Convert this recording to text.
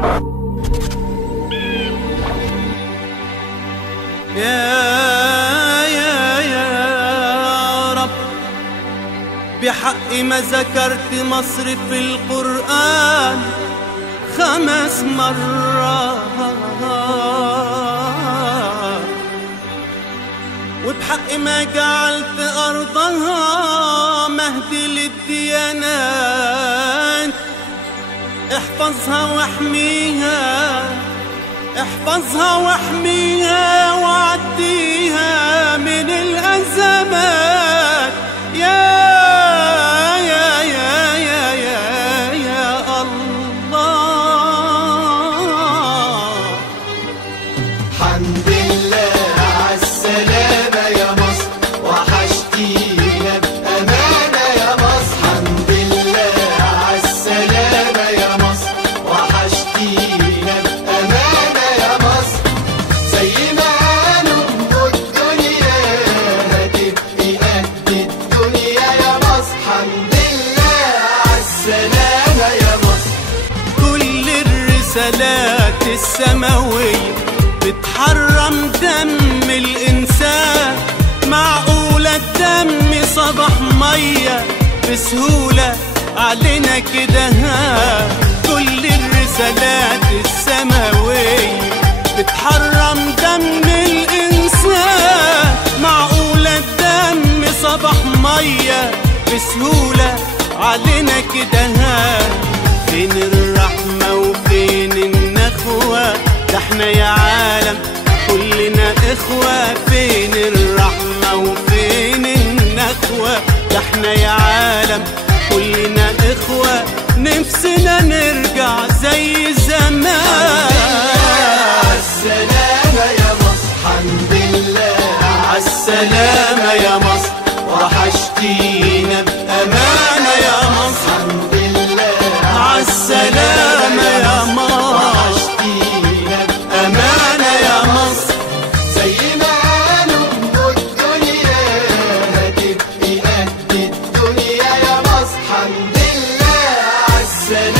يا رب بحق ما ذكرت مصر في القرآن 5 مرات، وبحق ما جعلت أرضها مهد للديانات. احفظها واحميها، احفظها واحميها وعديها من الأزمات. يا الله. الحمد لله عالسلامة يا مصر، وحشتينا بأمانة يا مصر. الحمد لله عالسلامة يا مصر، وحشتينا بأمانة يا مصر. زي ما قالوا الدنيا هتبقي قد الدنيا يا مصر. الحمد لله عالسلامة يا مصر. كل الرسالات السماوية بتحرم دم الإنسان. معقولة الدم صبح مية بسهولة علينا كده؟ كل الرسالات السماوية بتحرم دم الإنسان. معقولة الدم صبح مية بسهولة علينا كده؟ فين الرحمة وفين النخوة؟ ده احنا يا عالم كلنا إخوة. فين الرحمة وفين النخوة؟ ده احنا يا عالم كلنا إخوة. نفسنا نرجع زي زمان. عالسلامة يا مصر، الحمد لله عالسلامة يا مصر، وحشتينا بأمانة يا مصر. الحمد لله عالسلامة يا مصر، وحشتينا أمانة يا مصر. زي ما قالوا الدنيا هتبقي قد الدنيا يا مصر. الحمد لله عالسلامة